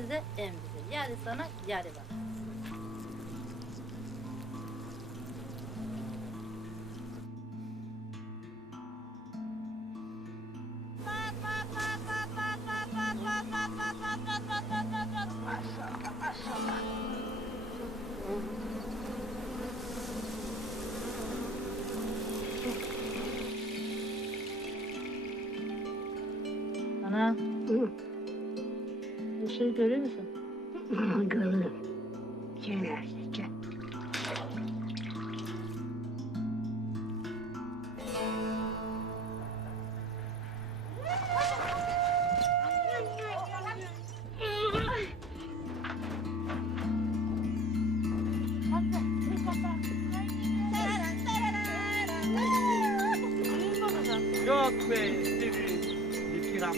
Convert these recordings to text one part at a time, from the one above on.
size hem bize. Yarı sana yarı bana. Ana, Hı, bu şeyi görüyor musun? Görürüm. Cenaze. Yok be, bir kiram.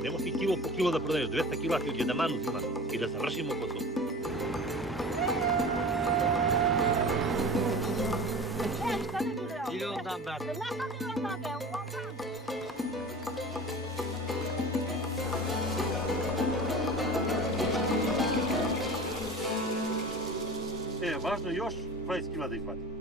Idemo ti kilo po kilo da prodaješ, 200 kila ti od jedan uzima i da završimo posao. Milyondan ben. Važno je još 20 kila da ihvati.